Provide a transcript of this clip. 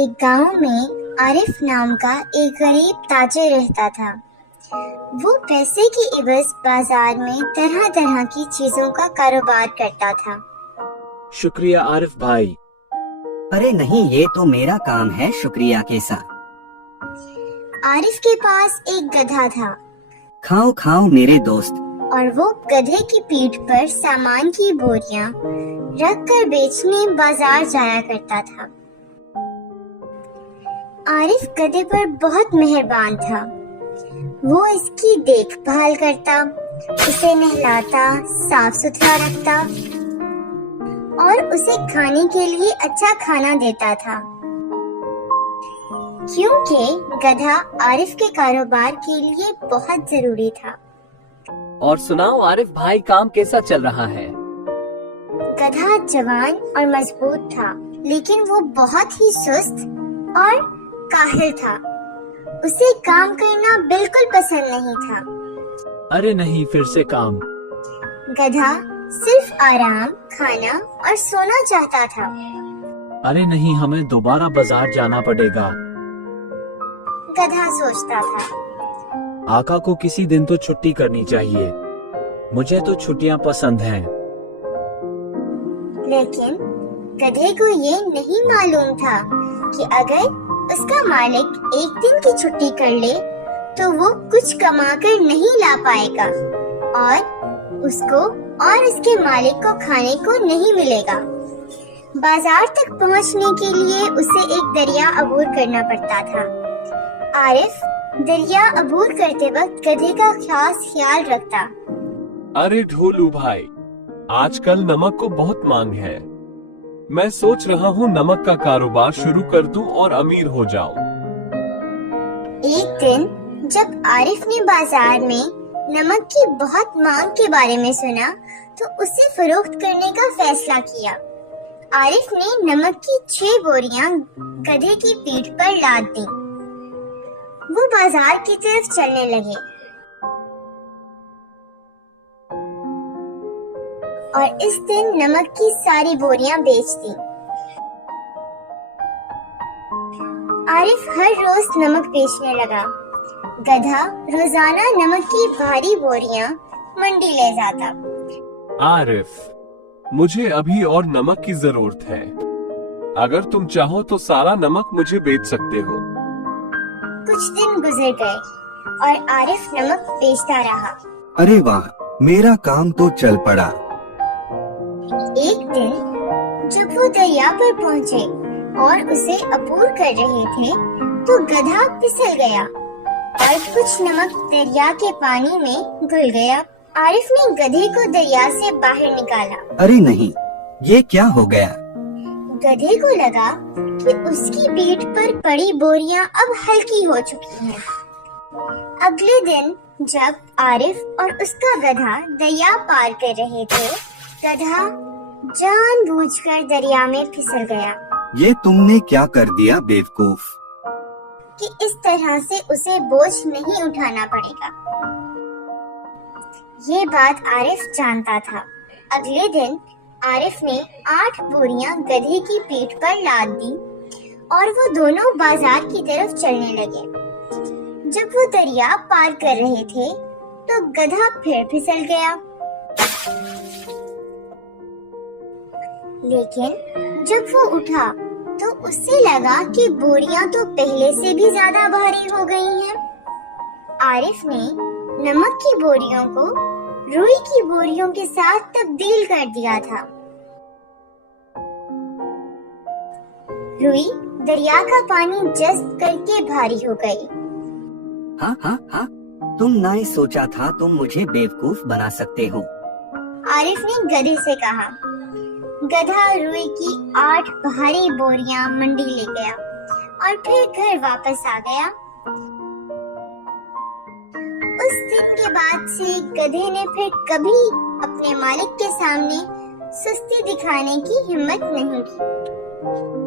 एक गांव में आरिफ नाम का एक गरीब ताजिर रहता था। वो पैसे की एवज बाजार में तरह तरह की चीजों का कारोबार करता था। शुक्रिया आरिफ भाई। अरे नहीं, ये तो मेरा काम है शुक्रिया के साथ। आरिफ के पास एक गधा था खाओ खाओ मेरे दोस्त। और वो गधे की पीठ पर सामान की बोरियां रख कर बेचने बाजार जाया करता था। आरिफ गधे पर बहुत मेहरबान था। वो इसकी देखभाल करता, उसे नहलाता, साफ सुथरा रखता और उसे खाने के लिए अच्छा खाना देता था, क्योंकि गधा आरिफ के कारोबार के लिए बहुत जरूरी था। और सुनाओ आरिफ भाई, काम कैसा चल रहा है? गधा जवान और मजबूत था, लेकिन वो बहुत ही सुस्त और काहिल था। उसे काम करना बिल्कुल पसंद नहीं था। अरे नहीं, फिर से काम। गधा सिर्फ आराम, खाना और सोना चाहता था। अरे नहीं, हमें दोबारा बाजार जाना पड़ेगा। गधा सोचता था, आका को किसी दिन तो छुट्टी करनी चाहिए। मुझे तो छुट्टियां पसंद हैं। लेकिन गधे को ये नहीं मालूम था कि अगर उसका मालिक एक दिन की छुट्टी कर ले तो वो कुछ कमाकर नहीं ला पाएगा और उसको और उसके मालिक को खाने को नहीं मिलेगा। बाजार तक पहुंचने के लिए उसे एक दरिया अबूर करना पड़ता था। आरिफ दरिया अबूर करते वक्त गधे का खास ख्याल रखता। अरे ढोलू भाई, आजकल नमक को बहुत मांग है। मैं सोच रहा हूँ नमक का कारोबार शुरू कर दूं और अमीर हो जाऊं। एक दिन जब आरिफ ने बाजार में नमक की बहुत मांग के बारे में सुना तो उसे फरोख्त करने का फैसला किया। आरिफ ने नमक की 6 बोरियां गधे की पीठ पर लाद दी। वो बाजार की तरफ चलने लगे और इस दिन नमक की सारी बोरियां बेच दी। आरिफ हर रोज नमक बेचने लगा। गधा रोजाना नमक की भारी बोरियां मंडी ले जाता। आरिफ, मुझे अभी और नमक की जरूरत है। अगर तुम चाहो तो सारा नमक मुझे बेच सकते हो। कुछ दिन गुजर गए और आरिफ नमक बेचता रहा। अरे वाह, मेरा काम तो चल पड़ा। एक दिन जब वो दरिया पर पहुंचे और उसे अबूर कर रहे थे तो गधा फिसल गया और कुछ नमक दरिया के पानी में घुल गया। आरिफ ने गधे को दरिया से बाहर निकाला। अरे नहीं, ये क्या हो गया? गधे को लगा कि उसकी पीठ पर पड़ी बोरियां अब हल्की हो चुकी हैं। अगले दिन जब आरिफ और उसका गधा दरिया पार कर रहे थे, गधा जानबूझकर दरिया में फिसल गया। ये तुमने क्या कर दिया बेवकूफ? कि इस तरह से उसे बोझ नहीं उठाना पड़ेगा। ये बात आरिफ जानता था। अगले दिन आरिफ ने 8 बोरियां गधे की पीठ पर लाद दी और वो दोनों बाजार की तरफ चलने लगे। जब वो दरिया पार कर रहे थे तो गधा फिर फिसल गया। लेकिन जब वो उठा तो उससे लगा कि बोरियां तो पहले से भी ज्यादा भारी हो गई हैं। आरिफ ने नमक की बोरियों को रुई की बोरियों के साथ तब्दील कर दिया था। रुई दरिया का पानी जज़्ब करके भारी हो गई। हाँ हाँ हाँ, तुम ना सोचा था तुम मुझे बेवकूफ बना सकते हो। आरिफ ने गधे से कहा। गधा रुई की 8 भारी बोरियां मंडी ले गया और फिर घर वापस आ गया। उस दिन के बाद से गधे ने फिर कभी अपने मालिक के सामने सुस्ती दिखाने की हिम्मत नहीं की।